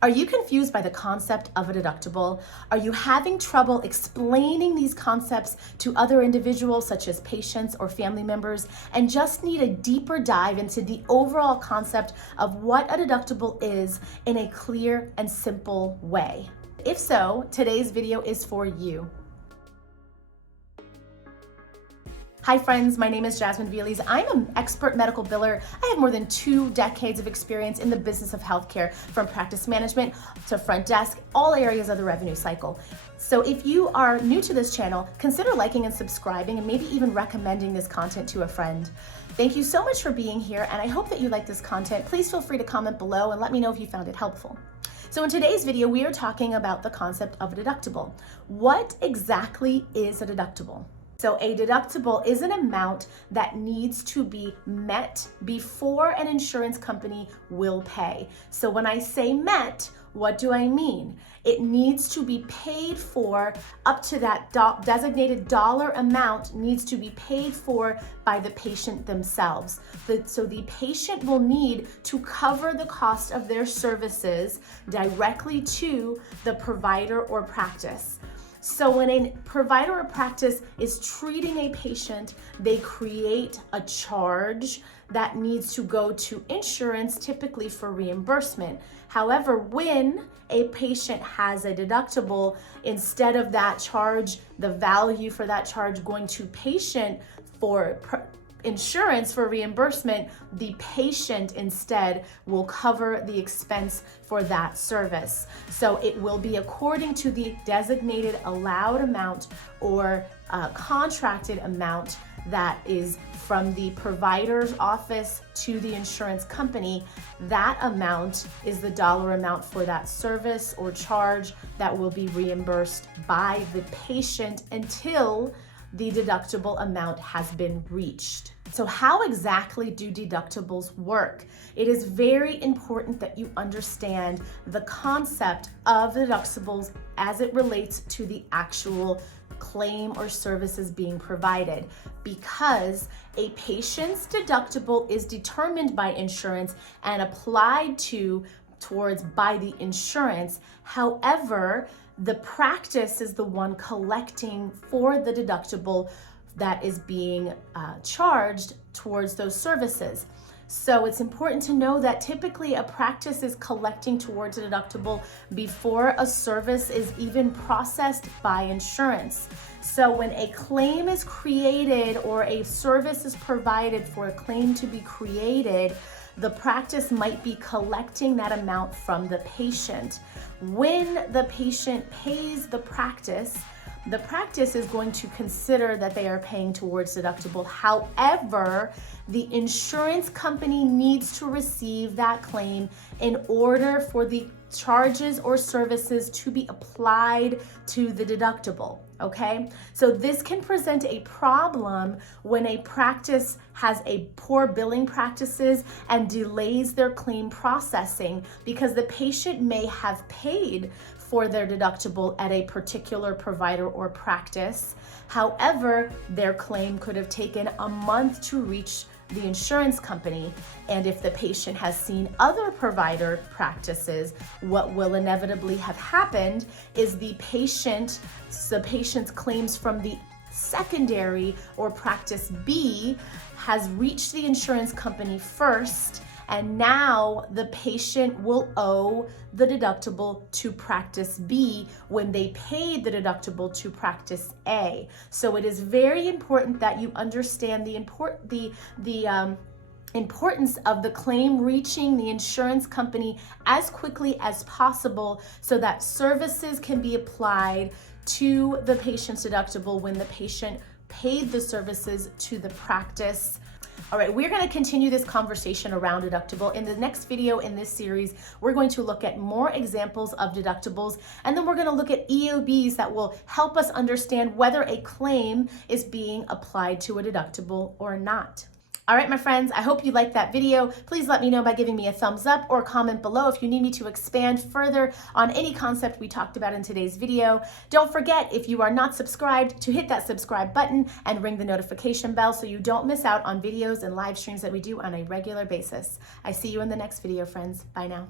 Are you confused by the concept of a deductible? Are you having trouble explaining these concepts to other individuals such as patients or family members and just need a deeper dive into the overall concept of what a deductible is in a clear and simple way? If so, today's video is for you. Hi friends, my name is Jasmine Veles. I'm an expert medical biller. I have more than 2 decades of experience in the business of healthcare, from practice management to front desk, all areas of the revenue cycle. So if you are new to this channel, consider liking and subscribing and maybe even recommending this content to a friend. Thank you so much for being here, and I hope that you like this content. Please feel free to comment below and let me know if you found it helpful. So in today's video, we are talking about the concept of a deductible. What exactly is a deductible? So a deductible is an amount that needs to be met before an insurance company will pay. So when I say met, what do I mean? It needs to be paid for up to that designated dollar amount needs to be paid for by the patient themselves. So the patient will need to cover the cost of their services directly to the provider or practice. So when a provider or practice is treating a patient, they create a charge that needs to go to insurance, typically for reimbursement. However, when a patient has a deductible, instead of that charge, the value for that charge going to patient for insurance for reimbursement, the patient instead will cover the expense for that service. So it will be according to the designated allowed amount or contracted amount that is from the provider's office to the insurance company. That amount is the dollar amount for that service or charge that will be reimbursed by the patient until the deductible amount has been reached. So how exactly do deductibles work? It is very important that you understand the concept of deductibles as it relates to the actual claim or services being provided, because a patient's deductible is determined by insurance and applied towards by the insurance. However, the practice is the one collecting for the deductible that is being charged towards those services. So it's important to know that typically a practice is collecting towards a deductible before a service is even processed by insurance. So when a claim is created or a service is provided for a claim to be created, the practice might be collecting that amount from the patient. When the patient pays the practice is going to consider that they are paying towards deductible. However, the insurance company needs to receive that claim in order for the charges or services to be applied to the deductible. Okay, so this can present a problem when a practice has a poor billing practices and delays their claim processing, because the patient may have paid for their deductible at a particular provider or practice. However, their claim could have taken a month to reach the insurance company. And if the patient has seen other provider practices, what will inevitably have happened is the patient's claims from the secondary or practice B has reached the insurance company first, and now the patient will owe the deductible to practice B when they paid the deductible to practice A. So it is very important that you understand the importance of the claim reaching the insurance company as quickly as possible so that services can be applied to the patient's deductible when the patient paid the services to the practice. All right, we're going to continue this conversation around deductible. In the next video in this series, we're going to look at more examples of deductibles, and then we're going to look at EOBs that will help us understand whether a claim is being applied to a deductible or not. All right, my friends, I hope you liked that video. Please let me know by giving me a thumbs up or comment below if you need me to expand further on any concept we talked about in today's video. Don't forget, if you are not subscribed, to hit that subscribe button and ring the notification bell so you don't miss out on videos and live streams that we do on a regular basis. I see you in the next video, friends. Bye now.